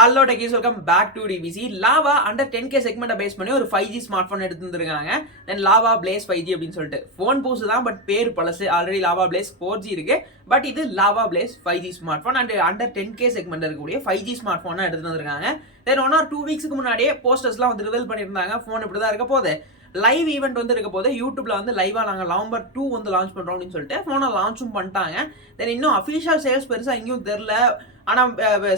Hello techies, welcome back to DBC. Lava under 10k segment base பண்ணி ஒரு 5G smartphone எடுத்து வந்திருக்காங்க. Then Lava Blaze 5G அப்படினு சொல்லிட்டு ஃபோன் புதுசு தான், பட் பேர் பழசு. ஆல்ரெடி Lava Blaze 4G இருக்கு, பட் இது Lava Blaze 5G smartphone and under 10k segment இருக்கக்கூடிய 5G ஸ்மார்ட்போனை எடுத்து வந்திருக்காங்க. Then 1 or 2 வீக்ஸ்க்கு முன்னாடியே போஸ்டர்ஸ்லாம் வந்து ரிவீல் பண்ணியிருந்தாங்க. ஃபோன் இப்படி தான் இருக்க போகுது, லைவ் ஈவெண்ட் வந்து இருக்க போது யூடியூப்ல வந்து லைவா நாங்கள் நவம்பர் 2 வந்து லான்ச் பண்றோம் அப்படின்னு சொல்லிட்டு ஃபோனை லான்ச்சும் பண்ணிட்டாங்க. தென் இன்னும் அஃபிஷியல் சேல்ஸ் பெருசா எங்கேயும் தெரியல. ஆனால்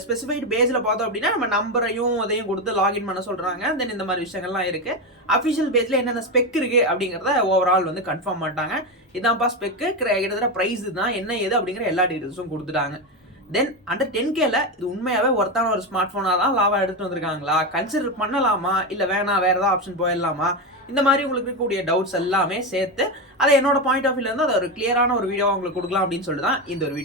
ஸ்பெசிஃபைட் பேஸில் பார்த்தோம் அப்படின்னா நம்ம நம்பரையும் அதையும் கொடுத்து லாகின் பண்ண சொல்கிறாங்க. தென் இந்த மாதிரி விஷயங்கள்லாம் இருக்குது. அஃபிஷியல் பேஜில் என்னென்ன ஸ்பெக் இருக்குது அப்படிங்கிறத ஓவரால் வந்து கன்ஃபார்ம் பண்ணிட்டாங்க. இதான்ப்பா ஸ்பெக்கு, கிட்டத்தட்ட ப்ரைஸ் தான் என்ன ஏது அப்படிங்கிற எல்லா டீட்டெயில்ஸும் கொடுத்துட்டாங்க. தென் அண்டர் 10Kல இது உண்மையாகவே ஒர்த்தான ஒரு ஸ்மார்ட் ஃபோனாக தான் லாவா எடுத்துகிட்டு வந்திருக்காங்களா, கன்சிடர் பண்ணலாமா, இல்லை வேணாம் வேறு ஏதாவது ஆப்ஷன் போயிடலாமா, இந்த மாதிரி உங்களுக்கு இருக்கக்கூடிய டவுட்ஸ் எல்லாமே சேர்த்து அதை என்னோட பாயிண்ட் ஆஃப் வியூலேருந்து அதை ஒரு கிளியரான ஒரு வீடியோ உங்களுக்கு கொடுக்கலாம் அப்படின்னு சொல்லிட்டு தான் இந்த ஒரு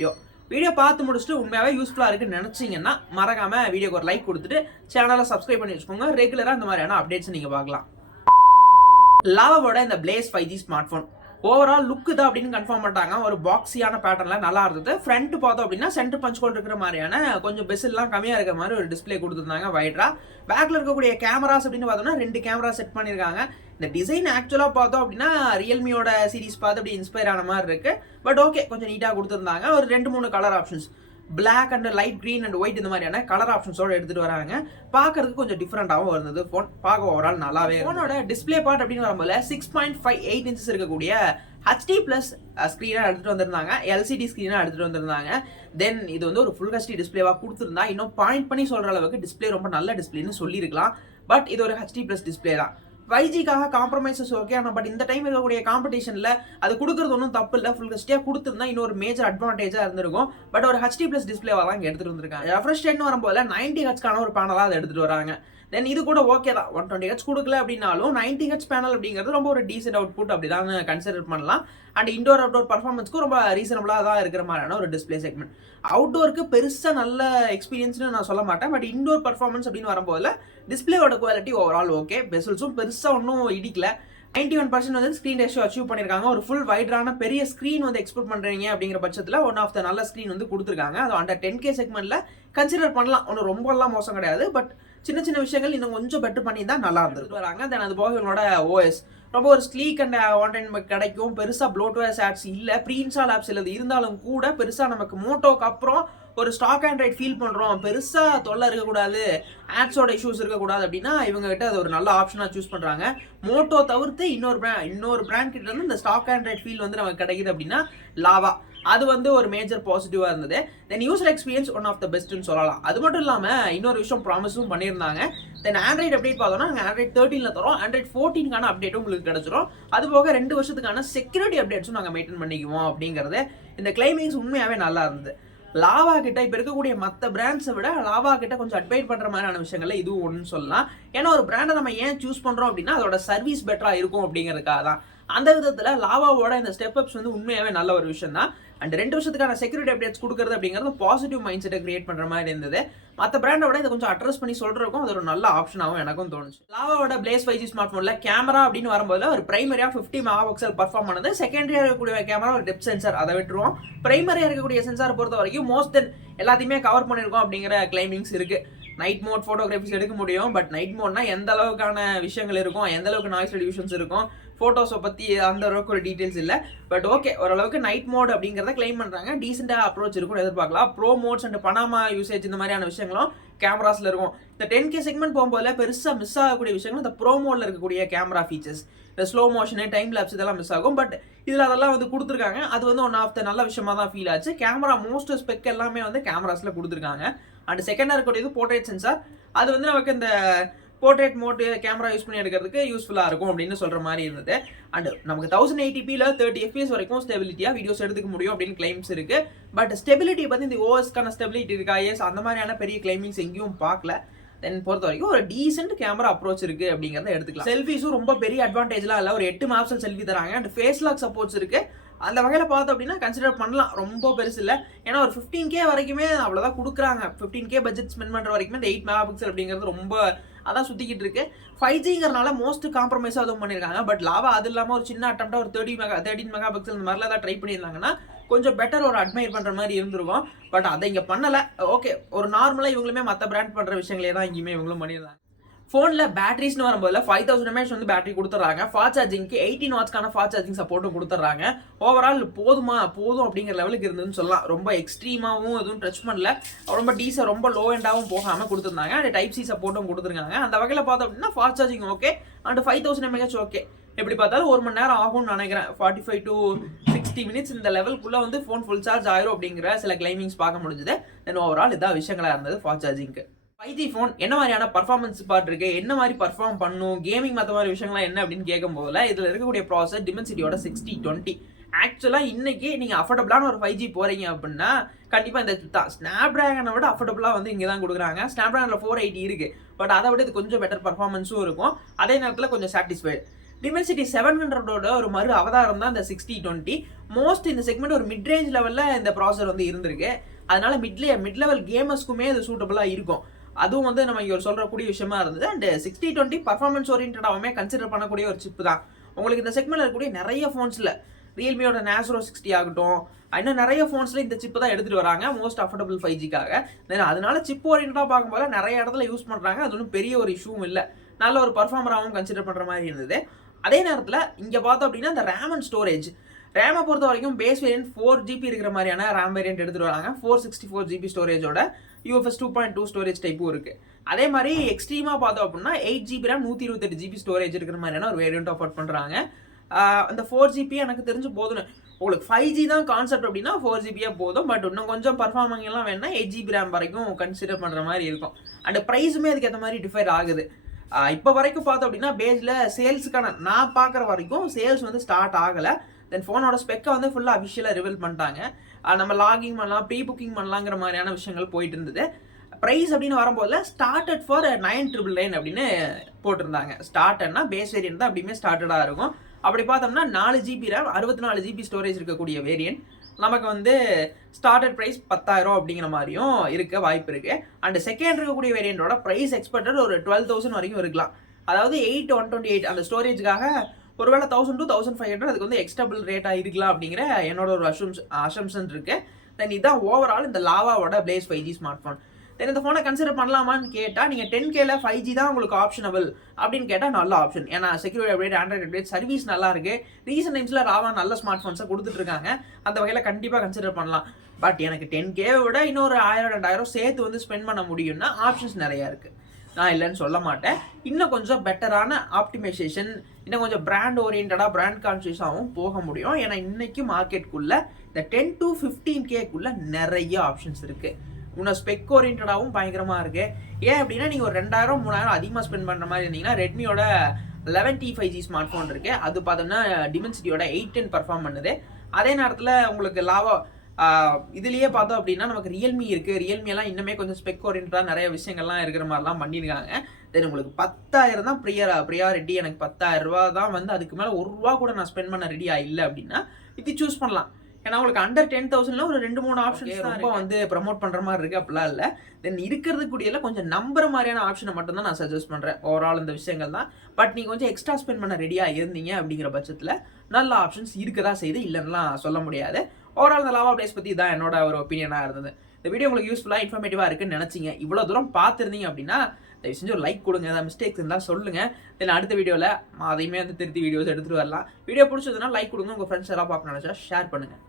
வீடியோ பார்த்து முடிச்சுட்டு உண்மையாகவே யூஸ்ஃபுல்லாக இருக்குன்னு நினச்சிங்கன்னா மறக்காமல் வீடியோக்கு ஒரு லைக் கொடுத்துட்டு சேனலை சப்ஸ்கிரைப் பண்ணி வச்சுக்கோங்க. ரெகுலராக இந்த மாதிரியான அப்டேட்ஸ் நீங்கள் பார்க்கலாம். லாவாவோட இந்த Blaze 5G smart phone overall look தான் அப்படின்னு கன்ஃபார்ம் பண்ணிட்டாங்க. ஒரு பாக்ஸியான பேட்டர்ல நல்லா இருந்தது. ஃப்ரண்ட் பார்த்தோம் அப்படின்னா சென்டர் பஞ்ச் ஹோல் இருக்கிற மாதிரியான கொஞ்சம் பெஸ்லாம் கம்மியாக இருக்கிற மாதிரி ஒரு டிஸ்பிளே கொடுத்துருந்தாங்க வைட்ரா. பேக்ல இருக்கக்கூடிய கேமராஸ் அப்படின்னு பார்த்தோம்னா 2 கேமரா செட் பண்ணியிருக்காங்க. இந்த டிசைன் ஆக்சுவலாக பார்த்தோம் அப்படின்னா ரியல்மியோட சீரிஸ் பார்த்து அப்படி இன்ஸ்பயர் ஆன மாதிரி இருக்கு. பட் ஓகே, கொஞ்சம் நீட்டாக கொடுத்துருந்தாங்க. ஒரு 2-3 colour options, black and light green and white இந்த மாதிரியான கலர் ஆப்ஷன்ஸோட எடுத்துட்டு வராங்க. பார்க்கறதுக்கு கொஞ்சம் டிஃப்ரெண்டாகவும் இருந்தது. ஃபோன் பார்க்க ஓவரால் நல்லாவே. ஃபோனோட டிஸ்பிளே பார்ட் அப்படின்னு வரும்போது 6.58 இன்ச்சஸ் இருக்கக்கூடிய HD+ ஸ்க்ரீனாக எடுத்துகிட்டு வந்திருந்தாங்க. LCD ஸ்க்ரீனாக எடுத்துகிட்டு வந்திருந்தாங்க. தென் இது வந்து ஒரு ஃபுல் HD டிஸ்பிளேவாக கொடுத்துருந்தா இன்னும் பாயிண்ட் பண்ணி சொல்கிற அளவுக்கு டிஸ்பிளே ரொம்ப நல்ல டிஸ்பிளேன்னு சொல்லியிருக்கலாம். பட் இது ஒரு HD+ டிஸ்பிளே தான். 5Gக்காக காம்ப்ரமைசஸ் ஓகே, ஆனால் பட் இந்த டைம் இருக்கக்கூடிய காம்படிஷனில் அது கொடுக்குறது ஒன்றும் தப்பு இல்லை. ஃபுல் ஹெச்டியாக கொடுத்துருந்தா இன்னொரு மேஜர் அட்வான்டேஜாக இருந்திருக்கும். பட் ஒரு HD+ டிஸ்பிளேவாக தான் இங்கே எடுத்துகிட்டு வந்திருக்காங்க. ரெஃப்ரெஷ் ரேட்னு வரும்போது 90 ஹெச்க்கான ஒரு பேனலாக அதை எடுத்துகிட்டு வராங்க. தென் இது கூட ஓகே தான். 120 ஹெச் கொடுக்கல அப்படின்னாலும் 90 ஹெச் பேனல் அப்படிங்கிறது ரொம்ப ஒரு டீசென்ட் அவுட்புட் அப்படி தான் கன்சிடர் பண்ணலாம். அண்ட் இண்டோர் அவுட்டோர் பர்ஃபார்மன்ஸ்க்கு ரொம்ப ரீசனபிளாக தான் இருக்கிற மாதிரியான ஒரு டிஸ்பிளே செக்மெண்ட். அவுட்டோருக்கு பெருசாக நல்ல எக்ஸ்பீரியன்ஸ்னு நான் சொல்ல மாட்டேன். பட் இண்டோர் பர்ஃபார்மன்ஸ் அப்படின்னு வரும்போது டிஸ்பிளேயோட குவாலிட்டி ஓவரால் ஓகே. பெசல்ஸும் பெருசாக ஒன்றும் இடிக்கல. 91% வந்து ஸ்க்ரீன் ரேஷியோ அச்சீவ் பண்ணியிருக்காங்க. ஒரு ஃபுல் வைட்ரான பெரிய ஸ்க்ரீன் வந்து எக்ஸ்போர்ட் பண்ணுறீங்க அப்படிங்கிற பட்சத்தில் ஒன் ஆஃப் த நல்ல ஸ்க்ரீன் வந்து கொடுத்துருக்காங்க. அது அண்டர் 10K செக்மெண்ட்டில் கன்சிடர் பண்ணலாம். ஒன்றும் ரொம்பலாம் மோசம் கிடையாது. பட் சின்ன சின்ன விஷயங்கள் இன்னும் கொஞ்சம் பெட்டர் பண்ணி தான் நல்லா இருந்துட்டு வராங்க. தென் அது போக இவங்களோட OS ரொம்ப ஒரு ஸ்லீக் அண்ட் ஆன்லைன் கிடைக்கும். பெருசாக ப்ளோட்வேர்ஸ் ஆப்ஸ் இல்லை, ப்ரீ இன்ஸ்டால் ஆப்ஸ் இல்லை. இருந்தாலும் கூட பெருசாக நமக்கு மோட்டோக்கு அப்புறம் ஒரு ஸ்டாக் ஆண்ட்ராய்ட் ஃபீல் பண்ணுறோம், பெருசாக தொல்லை இருக்கக்கூடாது, ஆப்ஸோட இஷ்யூஸ் இருக்கக்கூடாது அப்படின்னா இவங்க கிட்ட அது ஒரு நல்ல ஆப்ஷனாக சூஸ் பண்ணுறாங்க. மோட்டோ தவிர்த்து இன்னொரு பிராண்ட் கிட்ட இருந்து இந்த ஸ்டாக் ஆண்ட்ராய்ட் ஃபீல் வந்து நமக்கு கிடைக்குது அப்படின்னா லாவா, அது வந்து ஒரு மேஜர் பாசிட்டிவாக இருந்தது. Then user experience one of the பெஸ்ட்னு சொல்லலாம். அது மட்டும் இல்லாமல் இன்னொரு விஷயம் ப்ராமிஸும் பண்ணியிருந்தாங்க. தென் ஆண்ட்ராய்டு அப்டேட் பார்த்தோம்னா நாங்கள் ஆண்ட்ராய்ட் 13 தரோம். ஆண்ட்ராய்ட் 14க்கான அப்டேட்டும் உங்களுக்கு கிடைச்சிரும். அது போக 2 வருஷத்துக்கான செக்யூரிட்டி அப்டேட்ஸும் நாங்கள் மெயின்டைன் பண்ணிக்குவோம் அப்படிங்கிறது இந்த கிளைமிங்ஸ் உண்மையாகவே நல்லா இருந்தது. லாவா கிட்ட இப்போ இருக்கக்கூடிய மற்ற பிராண்ட்ஸை விட லாவா கிட்ட கொஞ்சம் அட்வைட் பண்ணுற மாதிரியான விஷயங்கள்ல இதுவும் ஒன்றுன்னு சொல்லலாம். ஏன்னா ஒரு பிராண்டை நம்ம ஏன் சூஸ் பண்ணுறோம் அப்படின்னா அதோட சர்வீஸ் பெட்டராக இருக்கும் அப்படிங்கிறதுக்காக தான். அந்த விதத்தில் லாவாவோட இந்த ஸ்டெப் அப்ஸ் வந்து உண்மையாகவே நல்ல ஒரு விஷயம் தான். அண்ட் 2 வருஷத்துக்கான செக்யூரிட்டி அப்டேட்ஸ் கொடுக்குறது அப்படிங்கிறது பாசிட்டிவ் மைண்ட் செட்டை கிரியேட் பண்ணுற மாதிரி இருந்தது. மற்ற பிராண்டோட இதை கொஞ்சம் அட்ரஸ் பண்ணி சொல்கிறதுக்கும் அது ஒரு நல்ல ஆப்ஷனாகவும் எனக்கும் தோணுச்சு. லாவாவோட பிளேஸ் 5G ஸ்மார்ட் ஃபோனில் கேமரா அப்படின்னு வரும்போது ஒரு பிரைமரியாக 50 மெகாபிக்சல் பர்ஃபார்ம் பண்ணது. செகண்டரியாக இருக்கக்கூடிய கேமரா ஒரு டெப்த் சென்சார், அதை விட்டுருவோம். பிரைமரியாக இருக்கக்கூடிய சென்சார் பொறுத்த வரைக்கும் மோஸ்ட் தென் எல்லாத்தையுமே கவர் பண்ணியிருக்கோம் அப்படிங்கிற கிளைமிங்ஸ் இருக்குது. நைட் மோட் ஃபோட்டோகிராஃபிஸ் எடுக்க முடியும். பட் நைட் மோட்னா எந்த அளவுக்கான விஷயங்கள் இருக்கும், எந்த அளவுக்கு நாய்ஸ் ரெடியூஷன்ஸ் இருக்கும், ஃபோட்டோஸை பற்றி அந்த அளவுக்கு ஒரு டீட்டெயில்ஸ் இல்லை. பட் ஓகே, ஓரளவுக்கு நைட் மோட் அப்படிங்கிறத கிளைம் பண்ணுறாங்க. டீசெண்டாக அப்ரோச் இருக்கும்னு எதிர்பார்க்கலாம். Bro modes and Panama usage இந்த மாதிரியான விஷயங்களும் கேமராஸில் இருக்கும். இந்த 10K செக்மெண்ட் போகும்போது பெருசாக மிஸ் ஆகக்கூடிய விஷயங்கள் இந்த ப்ரோ மோடில் இருக்கக்கூடிய கேமரா ஃபீச்சர்ஸ், இந்த ஸ்லோ மோஷனு, டைம் லேப்ஸ் இதெல்லாம் மிஸ் ஆகும். பட் இதில் அதெல்லாம் வந்து கொடுத்துருக்காங்க. அது வந்து ஒன் ஆஃப் த நல்ல விஷயமா தான் ஃபீல் ஆச்சு. கேமரா மோஸ்ட் ஸ்பெக் எல்லாமே வந்து கேமராஸில் கொடுத்துருக்காங்க. அண்ட் செகண்டாக இருக்கக்கூடியது போர்ட்ரேட் சென்சார். அது வந்து நமக்கு இந்த போர்ட்ரேட் மோட் கேமரா யூஸ் பண்ணி எடுக்கிறதுக்கு யூஸ்ஃபுல்லாக இருக்கும் அப்படின்னு சொல்கிற மாதிரி இருந்தது. அண்ட் நமக்கு 1080pல 30 FPS வரைக்கும் ஸ்டெபிலிட்டியாக வீடியோஸ் எடுத்துக்க முடியும் அப்படின்னு கிளைம்ஸ் இருக்குது. பட் ஸ்டெபிலிட்டி பற்றி இந்த OSக்கான ஸ்டெபிலிட்டி இருக்கா, அந்த மாதிரியான பெரிய கிளைமிங்ஸ் எங்கேயும் பார்க்கல. தென் பொறுத்த வரைக்கும் ஒரு டீசென்ட் கேமரா அப்ரோச் இருக்குது அப்படிங்கிறத எடுத்துக்கலாம். செல்ஃபிஸும் ரொம்ப பெரிய அட்வான்டேஜ்லாம் இல்லை. ஒரு 8 மெகாபிக்சல் செல்ஃபி தராங்க. அண்ட் ஃபேஸ் லாக் சப்போர்ட்ஸ் இருக்குது. அந்த வகையில் பார்த்தோம் அப்படின்னா கன்சிடர் பண்ணலாம். ரொம்ப பெருசு இல்லை. ஏன்னா ஒரு 15K வரைக்குமே அவ்வளோதான் கொடுக்குறாங்க. 15K பட்ஜெட் ஸ்பெண்ட் பண்ணுற வரைக்குமே இந்த 8 மெகாபிக்சல் அப்படிங்கிறது ரொம்ப அதான் சுற்றிக்கிட்டு இருக்கு. 5Gங்கிறனால மோஸ்ட் காம்ப்ரமைஸாக அதுவும் பண்ணியிருக்காங்க. பட் லாவா அது இல்லாமல் ஒரு சின்ன அட்டம்ப்டாக ஒரு 13 மெகாபிக்சல் இந்த மாதிரிலாம் தான் ட்ரை பண்ணியிருந்தாங்கன்னா கொஞ்சம் பெட்டர் ஒரு அட்மையர் பண்ற மாதிரி இருந்திருக்கும். பட் அதை இங்க பண்ணல. ஓகே, ஒரு நார்மலா இவங்களுமே மற்ற பிராண்ட் பண்ற விஷயங்களே தான் இங்கேயுமே இவங்களும் பண்ணிடுறாங்க. ஃபோன்ல பேட்டரிஸ்னு வரும்போது 5000 mAh வந்து பேட்டரி கொடுத்துட்றாங்க. ஃபாஸ்ட் சார்ஜிங்க்கு 18 வாட்ஸ்க்கான ஃபாஸ்ட் சார்ஜிங் சப்போர்ட்டும் கொடுத்துட்றாங்க. ஓவரால் போதும் அப்படிங்கிற லெவலுக்கு இருந்ததுன்னு சொல்லலாம். ரொம்ப எக்ஸ்ட்ரீமாவும் எதுவும் டச் பண்ணல, ரொம்ப ரொம்ப லோ எண்டாகவும் போகாமல் கொடுத்துருந்தாங்க. அண்ட் டைப் சி சப்போர்ட்டும் கொடுத்துருக்காங்க. அந்த வகையில் பார்த்தோம் அப்படின்னா fast charging okay, and 5000 mAh okay. எப்படி பார்த்தாலும் 1 மணி நேரம் ஆகும்னு நினைக்கிறேன். 45 to 60 minutes இந்த லெவலுக்குள்ள வந்து ஃபோன் ஃபுல் சார்ஜ் ஆயிரும் அப்படிங்கிற சில கிளைமிங்ஸ் பார்க்க முடிஞ்சது. தென் ஓவரால் இதான் விஷயங்களா இருந்தது ஃபாஸ்ட் சார்ஜிங்க்கு. 5G ஃபோன் என்ன மாதிரியான பர்ஃபார்மன்ஸ் பார்ட் இருக்கு, என்ன மாதிரி பர்ஃபார்ம் பண்ணும், கேமிங் மற்ற மாதிரி விஷயங்கள்லாம் என்ன அப்படின்னு கேட்கும் போதுல இதில் இருக்கக்கூடிய ப்ராசஸர் டிமென்சிட்டியோட 6020. ஆக்சுவலாக இன்னைக்கு நீங்கள் அஃபோர்டபுளான ஒரு 5G போறீங்க அப்படின்னா கண்டிப்பாக இந்த தான் ஸ்னாப் டிராகனை விட அஃபோர்டபுளாக வந்து இங்கே தான் கொடுக்குறாங்க. ஸ்னாப் டிராகனில் 480 இருக்கு, பட் அதை விட இது கொஞ்சம் பெட்டர் பர்ஃபார்மன்ஸும் இருக்கும், அதே நேரத்தில் கொஞ்சம் சாட்டிஸ்ஃபைடு. டிமென்சிட்டி 700ஓட ஒரு மறு அவதாரம் தான் இந்த 6020. மோஸ்ட் இந்த செக்மெண்ட் ஒரு மிட் ரேஞ்ச் லெவலில் இந்த ப்ராசஸர் வந்து இருந்திருக்கு. அதனால மிட் லெவல் கேமர்ஸ்க்குமே இது சூட்டபுளாக இருக்கும். அதுவும் வந்து நம்ம இங்கே சொல்லக்கூடிய விஷயமா இருந்தது. அண்ட் 6020 பர்ஃபார்மன்ஸ் ஓரியன்டாகவுமே கன்சிடர் பண்ணக்கூடிய ஒரு சிப் தான். உங்களுக்கு இந்த செக்மெண்ட்ல இருக்கக்கூடிய நிறைய ஃபோன்ஸில் ரியல்மியோட நேசரோ 60 ஆகட்டும், இன்னும் நிறைய ஃபோன்ஸில் இந்த சிப்பு தான் எடுத்துகிட்டு வராங்க மோஸ்ட் அஃபோர்டபுள் 5Gக்காக. அதனால சிப் ஓரியன்டாக பார்க்கும்போது நிறைய இடத்துல யூஸ் பண்ணுறாங்க. அது ஒன்றும் பெரிய ஒரு இஷ்யூவும் இல்லை, நல்ல ஒரு பர்ஃபார்மராகவும் கன்சிடர் பண்ணுற மாதிரி இருந்தது. அதே நேரத்தில் இங்கே பார்த்தோம் அப்படின்னா இந்த ரேம் அண்ட் ஸ்டோரேஜ், ரேமை பொறுத்த வரைக்கும் பேஸ் வேரியன்ட் 4GB இருக்கிற மாதிரியான ரேம் வேரியன்ட் எடுத்துகிட்டு வராங்க. 464GB ஸ்டோரேஜோட UFS 2.2 ஸ்டோரேஜ் டைப்பும் இருக்குது. அதே மாதிரி எக்ஸ்ட்ரீமாக பார்த்தோம் அப்படின்னா 8GB ரேம் 128GB ஸ்டோரேஜ் இருக்கிற மாதிரியான ஒரு வேரியன்ட் ஆஃபர் பண்ணுறாங்க. அந்த 4GB எனக்கு தெரிஞ்சு போதும். உங்களுக்கு 5G தான் கான்செப்ட் அப்படின்னா 4GB போதும், பட் இன்னும் கொஞ்சம் பர்ஃபார்மிங் எல்லாம் வேணா 8GB ரேம் வரைக்கும் கன்சிடர் பண்ணுற மாதிரி இருக்கும். அண்ட் ப்ரைஸுமே அதுக்கு ஏற்ற மாதிரி டிஃபைர் ஆகுது. இப்போ வரைக்கும் பார்த்தோம் அப்படின்னா பேஸில் சேல்ஸுக்கான நான் பார்க்குற வரைக்கும் சேல்ஸ் வந்து ஸ்டார்ட் ஆகலை. தென் ஃபோனோட ஸ்பெக்கை வந்து ஃபுல்லாக அஃபிஷியலாக ரிவீல் பண்ணிட்டாங்க. நம்ம லாகிங் பண்ணலாம், ப்ரீ புக்கிங் பண்ணலாங்கிற மாதிரியான விஷயங்கள் போயிட்டு இருந்தது. ப்ரைஸ் அப்படின்னு வரும்போது ஸ்டார்டட் ஃபார் 999 அப்படின்னு போட்டிருந்தாங்க. ஸ்டார்டட்னா பேஸ் வேரியன்ட் தான் அப்படியுமே ஸ்டார்டடாக இருக்கும். அப்படி பார்த்தோம்னா 4GB ரேம் 64GB ஸ்டோரேஜ் இருக்கக்கூடிய வேரியன்ட் நமக்கு வந்து ஸ்டார்டட் ப்ரைஸ் 10,000 அப்படிங்கிற மாதிரியும் இருக்க வாய்ப்பு இருக்குது. அண்ட் செகண்ட் இருக்கக்கூடிய வேரியண்டோட ப்ரைஸ் எக்ஸ்பெக்டட் ஒரு 12,000 வரைக்கும் இருக்கலாம். அதாவது 8128 அந்த ஸ்டோரேஜுக்காக ஒருவேளை 1000 to 1500 அதுக்கு வந்து எக்ஸ்டபிள் ரேட்டாக இருக்கலாம் அப்படிங்கிற என்னோட ஒரு அசம்ஷன் இருக்கு. தென் இதுதான் ஓவரால் இந்த லாவாவோட பிளேஸ் 5G ஸ்மார்ட் ஃபோன். தென் இந்த ஃபோனை கன்சிடர் பண்ணலாமான்னு கேட்டால் நீங்கள் 10Kல 5G தான் உங்களுக்கு ஆப்ஷனபிள் அப்படின்னு கேட்டால் நல்ல ஆப்ஷன். ஏன்னா security update, Android update, service நல்லா இருக்கு. ரீசெண்ட் டைம்ஸில் ராவா நல்ல ஸ்மார்ட் ஃபோன்ஸை கொடுத்துட்ருக்காங்க. அந்த வகையில் கண்டிப்பாக கன்சிடர் பண்ணலாம். பட் எனக்கு 10K விட இன்னொரு 1000-2000 சேர்த்து வந்து ஸ்பெண்ட் பண்ண முடியும்னா ஆப்ஷன்ஸ் நிறையா இருக்குது. நான் இல்லைன்னு சொல்ல மாட்டேன். இன்னும் கொஞ்சம் பெட்டரான ஆப்டிமைசேஷன், இன்னும் கொஞ்சம் பிராண்ட் ஓரியன்டாக பிராண்ட் கான்ஷியஸாகவும் போக முடியும். ஏன்னா இன்னைக்கு மார்க்கெட்டுக்குள்ளே இந்த 10 to 15Kக்குள்ளே நிறைய ஆப்ஷன்ஸ் இருக்குது. இன்னும் ஸ்பெக் ஓரியன்டாகவும் பயங்கரமாக இருக்குது. ஏன் அப்படின்னா நீங்கள் ஒரு 2000-3000 அதிகமாக ஸ்பெண்ட் பண்ணுற மாதிரி இருந்தீங்கன்னா ரெட்மியோட 11T 5G ஸ்மார்ட் ஃபோன் இருக்குது. அது பார்த்தோம்னா டிமென்சிட்டியோட 810 பர்ஃபார்ம் பண்ணுது. அதே நேரத்தில் உங்களுக்கு லாவா இதுலேயே பார்த்தோம் அப்படின்னா நமக்கு ரியல்மி இருக்குது. ரியல்மியெல்லாம் இன்னுமே கொஞ்சம் ஸ்பெக் ஓரியன்டாக நிறைய விஷயங்கள்லாம் இருக்கிற மாதிரிலாம் பண்ணியிருக்காங்க. தென் உங்களுக்கு 10,000 தான் ப்ரியாரிட்டி. எனக்கு 10,000 ரூபா தான் வந்து அதுக்கு மேலே ₹1 கூட நான் ஸ்பெண்ட் பண்ண ரெடியாக இல்லை அப்படின்னா இது சூஸ் பண்ணலாம். ஏன்னா உங்களுக்கு அண்டர் 10,000ல ஒரு 2-3 ஆப்ஷன்ஸ் ரொம்ப வந்து ப்ரமோட் பண்ணுற மாதிரி இருக்குது, அப்படிலாம் இல்லை. தென் இருக்கிறது கூடியெல்லாம் கொஞ்சம் நம்புற மாதிரியான ஆப்ஷனை மட்டும் தான் நான் சஜஸ்ட் பண்ணுறேன். ஓவரால் இந்த விஷயங்கள் தான். பட் நீங்கள் கொஞ்சம் எக்ஸ்ட்ரா ஸ்பெண்ட் பண்ண ரெடியாக இருந்தீங்க அப்படிங்கிற பட்சத்தில் நல்ல ஆப்ஷன்ஸ் இருக்கதா செய்து இல்லைன்னா சொல்ல முடியாது. ஓவரால் இந்த லாவா பிளேஸ் பற்றி தான் என்னோட ஒரு ஒப்பீனியனாக இருந்தது. இந்த வீடியோ உங்களுக்கு யூஸ்ஃபுல்லாக இன்ஃபர்மேட்டிவாக இருக்குன்னு நினச்சிங்க, இவ்வளோ தூரம் பார்த்துருந்தீங்க அப்படின்னா தயவு செஞ்சு ஒரு லைக் கொடுங்க. ஏதாவது மிஸ்டேக்ஸ் இருந்தால் சொல்லுங்கள். தென் அடுத்த வீடியோவில் அதையுமே வந்து திருத்தி வீடியோஸ் எடுத்துகிட்டு வரலாம். வீடியோ பிடிச்சதுன்னா லைக் கொடுங்க. உங்கள் ஃப்ரெண்ட்ஸ் எல்லாம் பார்க்கணும்னு நினச்சா ஷேர் பண்ணுங்கள்.